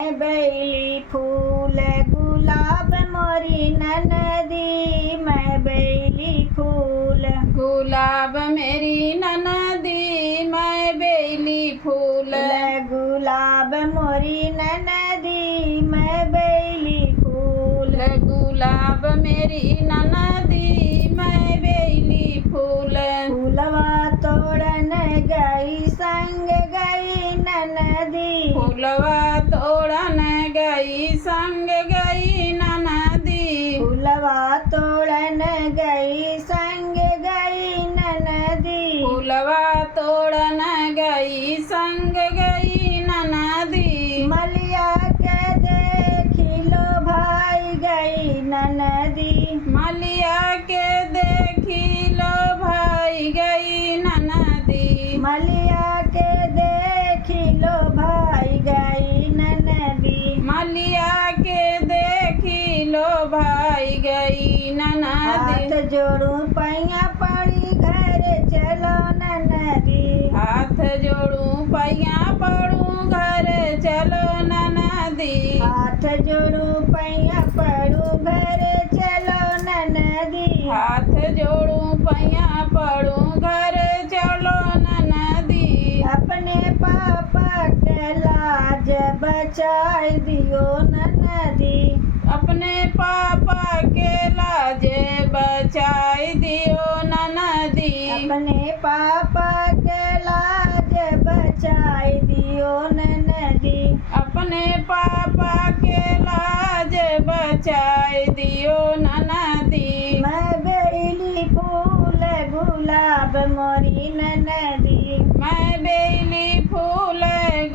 बेली फूल गुलाब मोरी ननदी, मैं बेली फूल गुलाब मेरी ननदी, मैं बेली फूल गुलाब मोरी ननदी, मैं बेली फूल गुलाब मेरी ननदी, मैं बेली फूल फूलवा तोड़न गई संग गई ननदी, फूलवा तोड़न गई संग गई ननदी, फूलवा तोड़न गई संग गई ननदी, फूलवा तोड़न गई संग गई ननदी, मलिया के देखी लो भाई गई ननदी, मलिया के देखी लो भाई गई ननदी, मलिया के देखी लो भाई गई ननदी, मलिया के देखी लो भाई गई हाथ ननदी, जोड़ू पैया पड़ी घर चलो ननदी, हाथ जोड़ू पैया पड़ू घर चलो ननदी, हाथ जोड़ू पैया पड़ू घर चलो ननदी, हाथ जोड़ू पैया पड़ू घर चलो ननदी, अपने पापा के लाज बचाई दियो ननदी, अपने पापा के लाज बचाई दियो ननदी, अपने पापा के लाज बचाई दियो ननदी, अपने पापा के लाज बचाई दियो ननदी, मैं बेली फूल गुलाब मोरी ननदी, मैं बेली फूल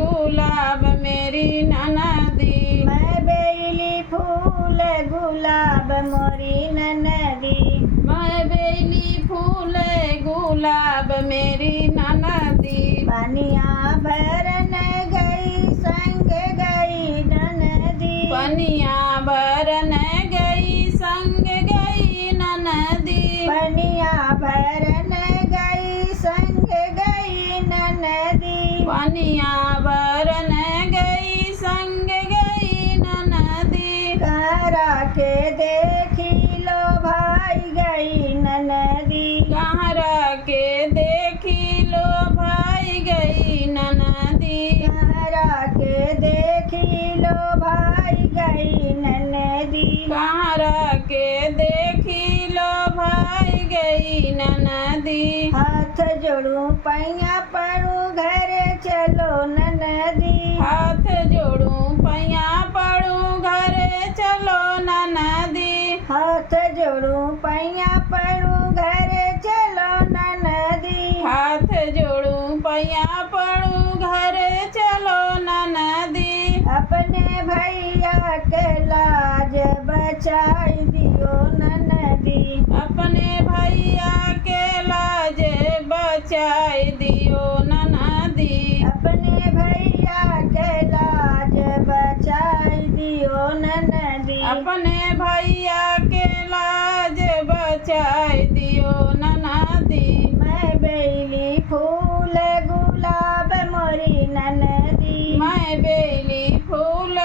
गुलाब मेरी ननदी, मैं बेली फूल गुलाब मोरी ननदी, मैं बेली फूल गुलाब मेरी ननदी, पानिया भरन गई संग गई ननदी, पनिया भरन गई संग गई ननदी, पनिया भरन गई संग गई ननदी, पनिया भरन गई संग गई ननदी, कहरा के देखी लो भाई गई ननदी, कहरा के देखी लो भाई गई ननदी, कहरा के देखी लो भाई गई ननदी, कहरा के देखी लो भाई गई ननदी, हाथ जोड़ू पैया पड़ू घर चलो ननदी, हाथ जोड़ू पैया पड़ू घर चलो ननदी, हाथ जोड़ू पैया पड़ू घर चलो ननदी, हाथ जोड़ू पैया पड़ू घर चलो ननदी, अपने भैया के लाज बचाई दियो ननदी, अपने भैया के लाज बचाई दियो ननदी, अपने भैया के लाज बचाई दियो ननदी, अपने भैया के लाज बचाई दियो ननदी, मैं बेली फूल गुलाब मोरी ननदी, मैं बेली फूल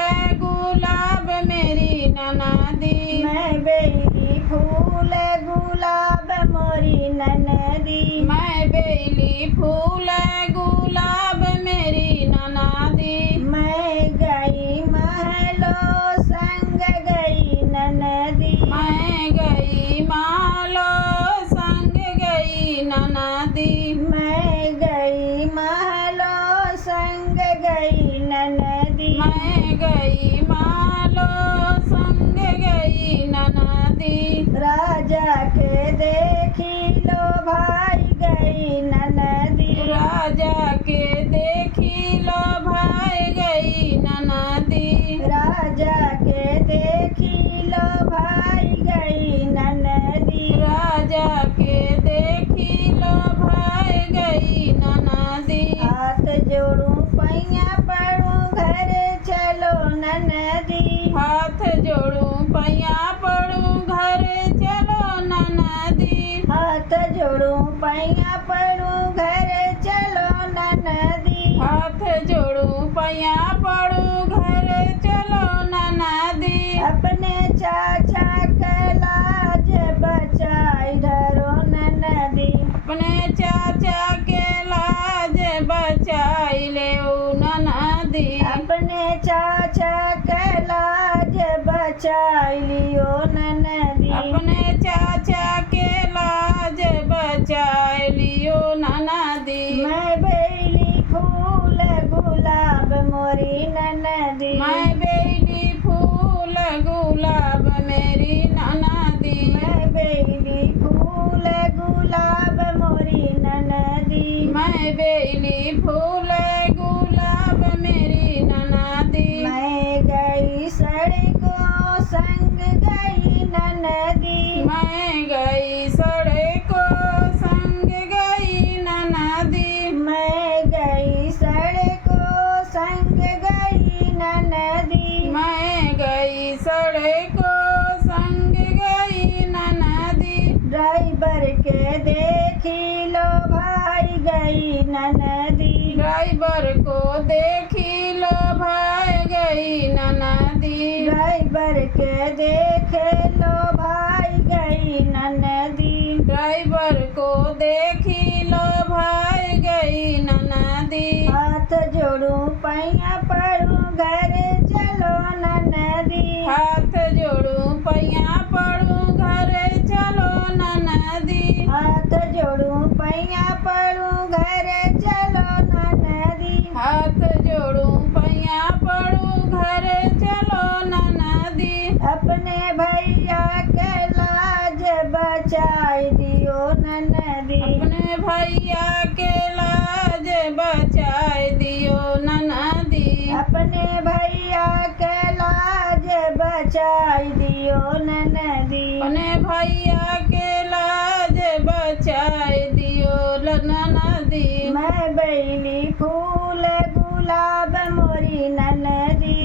गुलाब मेरी ननदी, मैं बेली फूल गुलाब मोरी ननदी, मैं बेली फूल गुलाब मेरी ननदी, मैं गई महलो संग गई ननदी, मैं गई मालो संग गई ननदी, मैं गई महलो संग गई ननदी, मैं गई मालो संग गई ननदी, राजा के देखी लो भाई गई ननदी, राजा के देखी लो भाई गई ननदी, राजा के देखी लो भाई गई ननदी, राजा के देखी लो भाई गई ननदी, हाथ जोड़ू पैया पड़ू घर चलो ननदी, हाथ जोड़ू पैया पड़ू घर चलो ननदी, हाथ जोड़ू पैया पड़ू घर चलो ननदी, हाथ जोड़ू पैया पड़ू घर चाचा के लाज बचाई लियो ननदी। अपने चाचा के लाज बचाए लियो ननदी। मैं बेली फूल गुलाब मोरी ननदी। मैं बेली फूल गुलाब मेरी ननदी। मैं बेली फूल गुलाब मोरी ननदी। मैं बेली फूल गुलाब मेरी ननदी। मैं गई सड़कों संग गई ननदी। मैं गई सड़कों संग गई ननदी। मैं गई सड़कों संग गई ननदी। मैं गई सड़कों संग गई ननदी। ड्राइवर के देखी लो भाई गई ननदी। ड्राइवर को देखी लो भाई गई ननदी। ड्राइवर के देखे लो भाई गई ननदी। ड्राइवर को देखी लो भाई गई ननदी। हाथ जोड़ूं पैया पड़ूं घर चलो ननदी। हाथ जोड़ूं पैया पड़ूं घर चलो ननदी। हाथ जोड़ूं पैया पड़ूं घर चलो ननदी। हाथ जोड़ूं पैया पड़ूं घर चलो ननदी। अपने भैया के लाज बचाई दियो ननदी। अपने भैया के लाज बचाए दियो ननदी। अपने भैया के लाज बचाई दियो ननदी। अपने भैया के लाज बचाए दियो ननदी। मैं बेली फूल गुलाब मोरी ननदी।